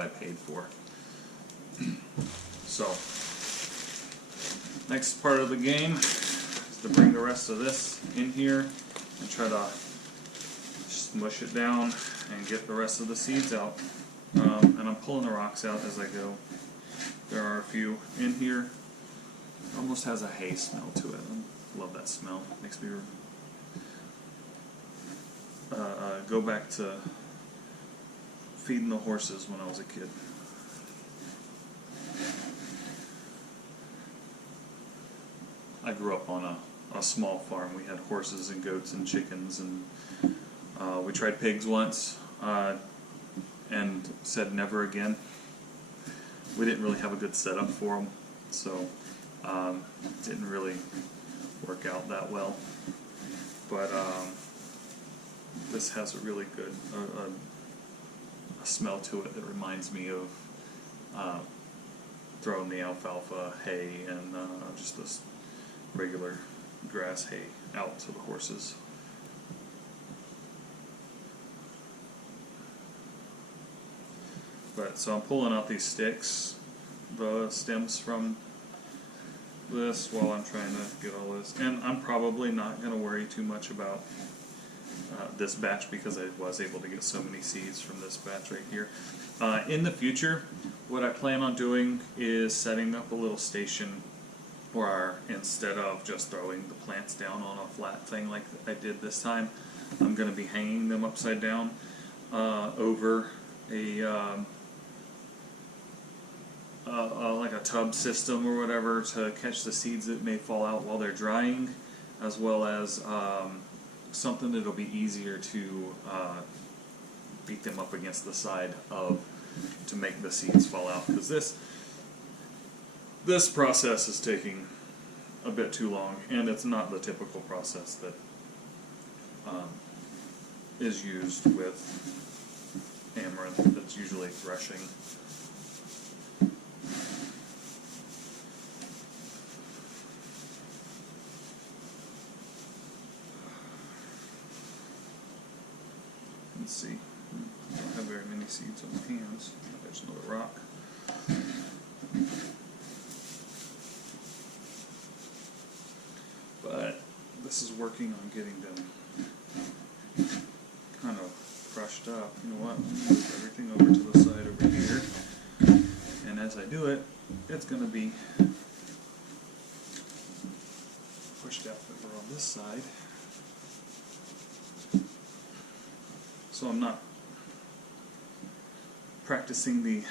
I paid for. So, next part of the game is to bring the rest of this in here and try to smush it down and get the rest of the seeds out. And I'm pulling the rocks out as I go. There are a few in here. It almost has a hay smell to it. I love that smell. It makes me go back to feeding the horses when I was a kid. I grew up on a small farm. We had horses and goats and chickens, and we tried pigs once and said never again. We didn't really have a good setup for them, so it didn't really work out that well. But this has a really good a smell to it that reminds me of throwing the alfalfa hay and just this regular grass hay out to the horses. But so I'm pulling out these sticks, the stems from this, while I'm trying to get all this. And I'm probably not going to worry too much about this batch because I was able to get so many seeds from this batch right here. In the future, what I plan on doing is setting up a little station where instead of just throwing the plants down on a flat thing like I did this time, I'm going to be hanging them upside down over like a tub system or whatever to catch the seeds that may fall out while they're drying, as well as something that'll be easier to beat them up against the side of to make the seeds fall out, because this process is taking a bit too long, and it's not the typical process that is used with amaranth. It's usually threshing. Let's see. I don't have very many seeds on my hands. There's another rock. But this is working on getting them kind of crushed up. You know what? I'm going to move everything over to the side over here. And as I do it, it's going to be pushed out over on this side. So I'm not practicing the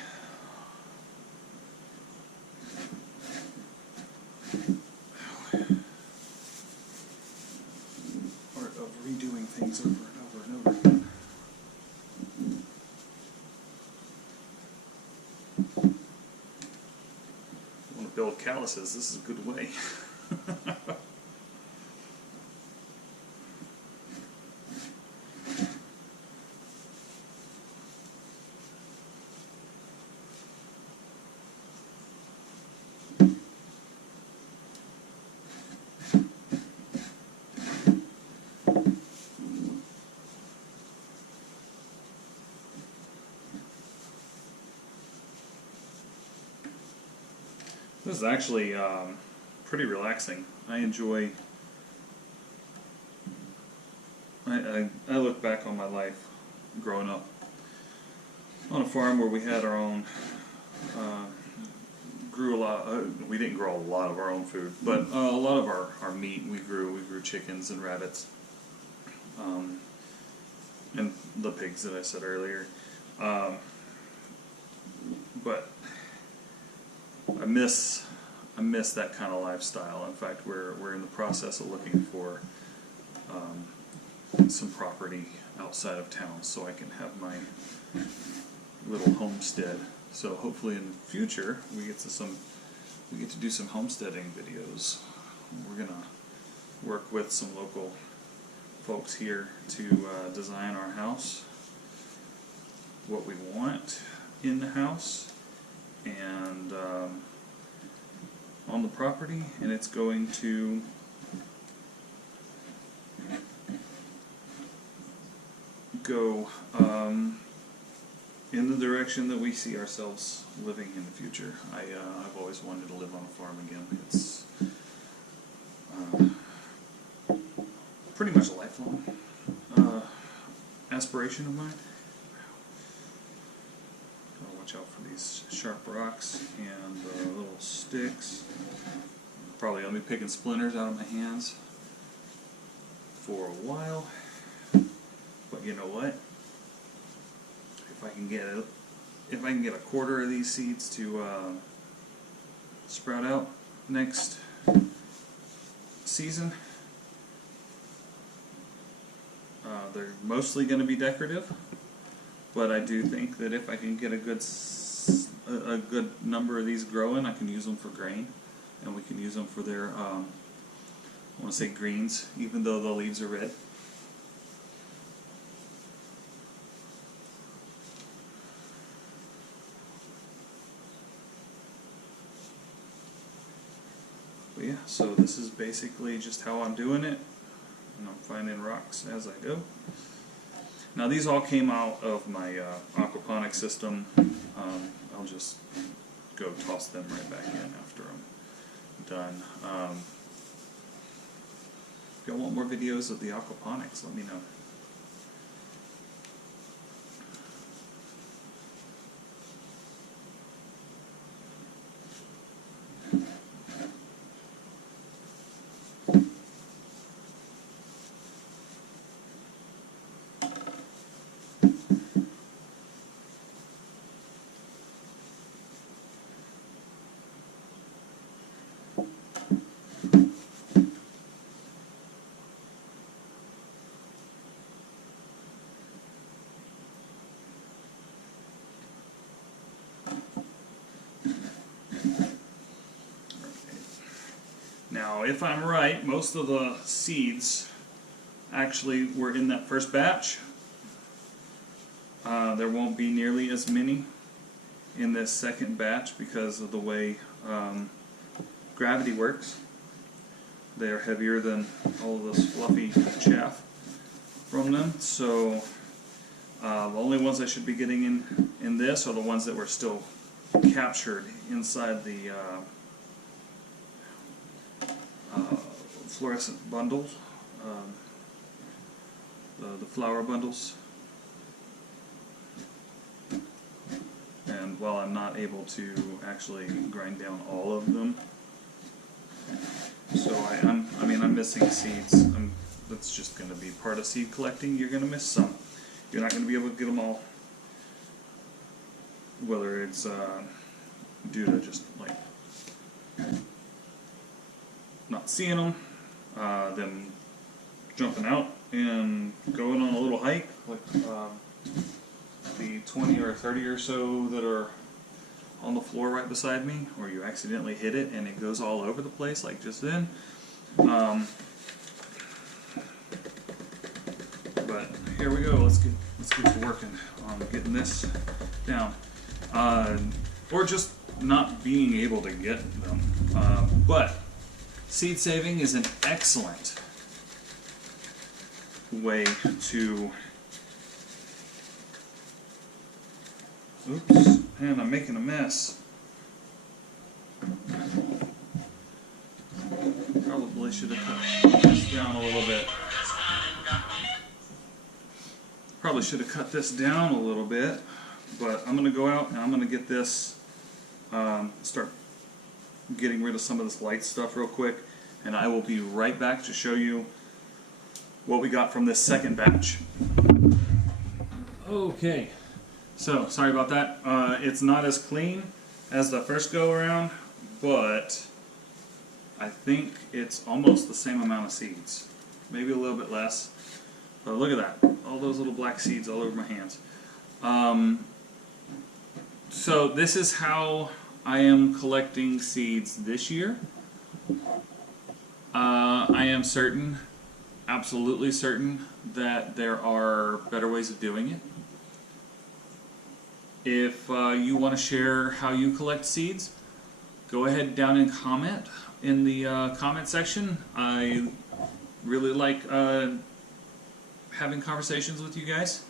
art of redoing things over and over and over again. I want to build calluses. This is a good way. This is actually pretty relaxing. I enjoy. I look back on my life growing up on a farm where we had our own, grew a lot. We didn't grow a lot of our own food, but a lot of our meat we grew. We grew chickens and rabbits, and the pigs that I said earlier. But I miss that kind of lifestyle. In fact, we're in the process of looking for some property outside of town so I can have my little homestead. So hopefully in the future we get to do some homesteading videos. We're gonna work with some local folks here to design our house, what we want in the house, and on the property, and it's going to go in the direction that we see ourselves living in the future. I've always wanted to live on a farm again. It's pretty much a lifelong aspiration of mine. Gotta watch out for these sharp rocks and little sticks. Probably gonna be picking splinters out of my hands for a while. But you know what? If I can get a quarter of these seeds to sprout out next season, they're mostly going to be decorative. But I do think that if I can get a good number of these growing, I can use them for grain, and we can use them for their I want to say greens, even though the leaves are red. But yeah, so this is basically just how I'm doing it, and I'm finding rocks as I go. Now these all came out of my aquaponics system. I'll just go toss them right back in after I'm done. If y'all want more videos of the aquaponics, let me know. Now, if I'm right, most of the seeds actually were in that first batch. There won't be nearly as many in this second batch because of the way gravity works. They are heavier than all of this fluffy chaff from them. So the only ones I should be getting in this are the ones that were still captured inside the fluorescent bundles, the flower bundles. And while I'm not able to actually grind down all of them, so I'm missing seeds. That's just going to be part of seed collecting. You're going to miss some. You're not going to be able to get them all. Whether it's due to just like not seeing them, them jumping out and going on a little hike, like the 20 or 30 or so that are on the floor right beside me, or you accidentally hit it and it goes all over the place like just then. But here we go. Let's get to working on getting this down, or just not being able to get them. But seed saving is an excellent way to. Oops, man, I'm making a mess. Probably should have cut this down a little bit. Probably should have cut this down a little bit, but I'm going to go out and I'm going to get this, start getting rid of some of this light stuff real quick, and I will be right back to show you what we got from this second batch. Okay, so sorry about that. It's not as clean as the first go around, but I think it's almost the same amount of seeds, maybe a little bit less. But look at that, all those little black seeds all over my hands. So this is how I am collecting seeds this year. I am certain, absolutely certain, that there are better ways of doing it. If you want to share how you collect seeds, go ahead down and comment in the comment section. I really like having conversations with you guys.